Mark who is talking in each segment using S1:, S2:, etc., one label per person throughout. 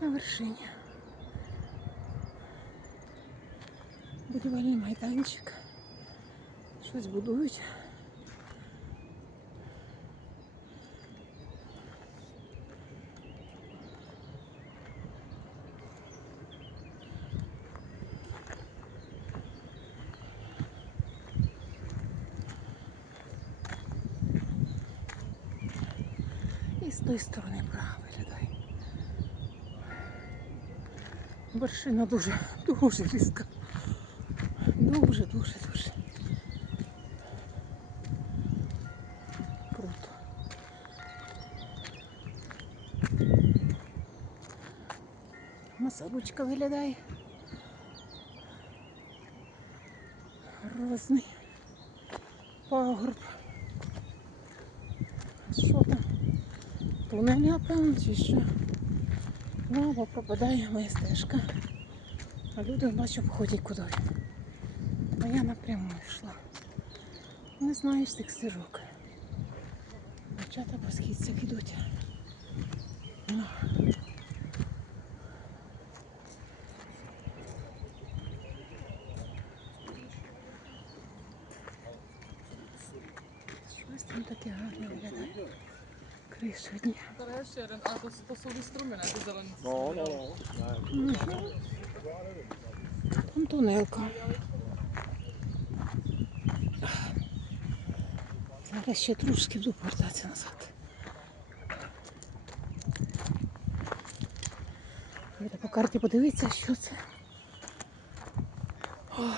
S1: на вершині. Будівельний майданчик. Щось будують. І з тої сторони право виглядає. Вершина дуже, дуже різка. Дуже, дуже, дуже. Круто. Масабучка виглядає. Розний пагорб. Що там? Тунель, напевно, чи що? Ну, або пропадає моя стежка. А люди бачу обходять куди. А я напряму йшла. Не знаю з тих стежок. Дівчата по східцях йдуть. Ну. Щось там таке гарне виглядає. Дня.
S2: Daar is er een aantal, dat zijn die stromen, hè, die zullen niet.
S3: No, no, no. Nee.
S1: Там тунелка. Зараз ще трошки буду повертатися назад. Треба по карті подивитися, що це. Ой.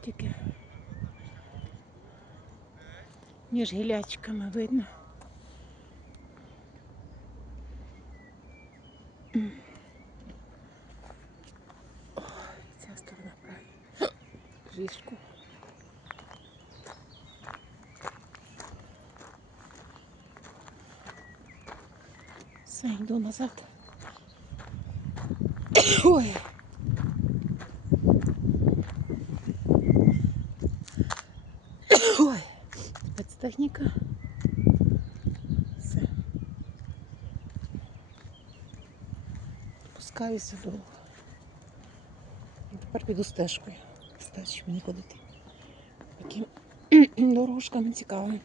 S1: тільки між гілячками видно. М. Ой, ця сторона правильно. Ріжку. Все, йду назад. Ой. Ой. Спецтехніка. Все. Спускаюся долу. І тепер піду стежкою. Стежі мені ходити. Таким дорожками цікавими.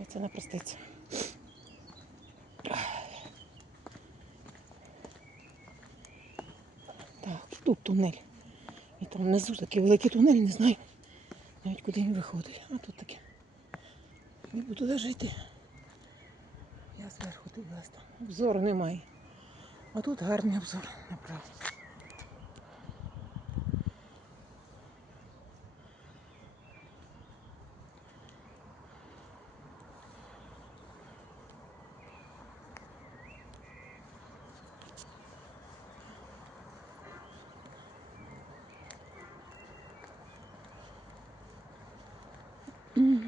S1: І це не проститься. Так, тут тунель. І там внизу такий великий тунель, не знаю. Навіть куди він виходить. А тут таке. Не буду туди жити. Я зверху дивилась там. Обзору немає. А тут гарний обзор, направду. Ой.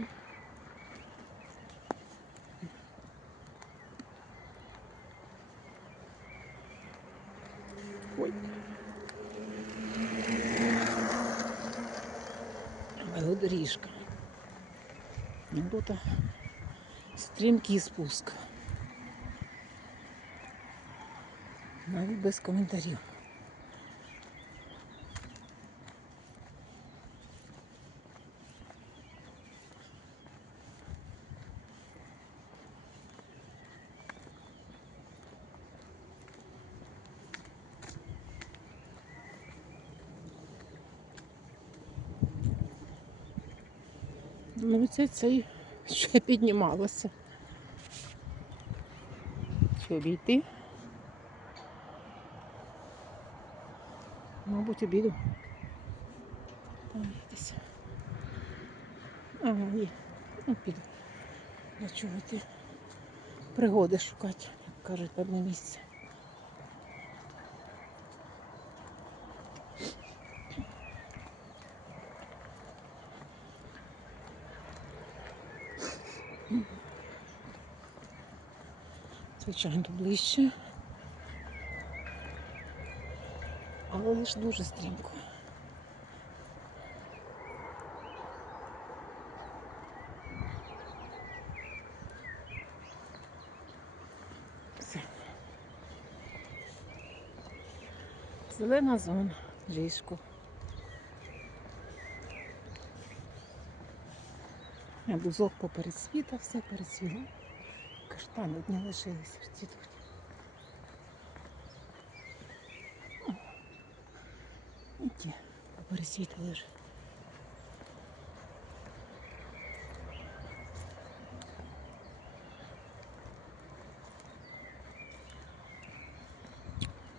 S1: Велодоріжка. Тут стрімкий спуск. Навіть без коментарів. Ну, це цей ще піднімалося. Чи обійти? Мабуть, обіду. Там десь. Ага, є. Ну, піду. Для чого йти? Пригоди шукати, як кажуть, певне місце. Звичайно, ближче. Але лише дуже стрімко. Зелена зона, ліжко. Бузок поперецвіта, все перецвіло. Каштани одні лишилися цвітуть. І ті поперецвітали вже.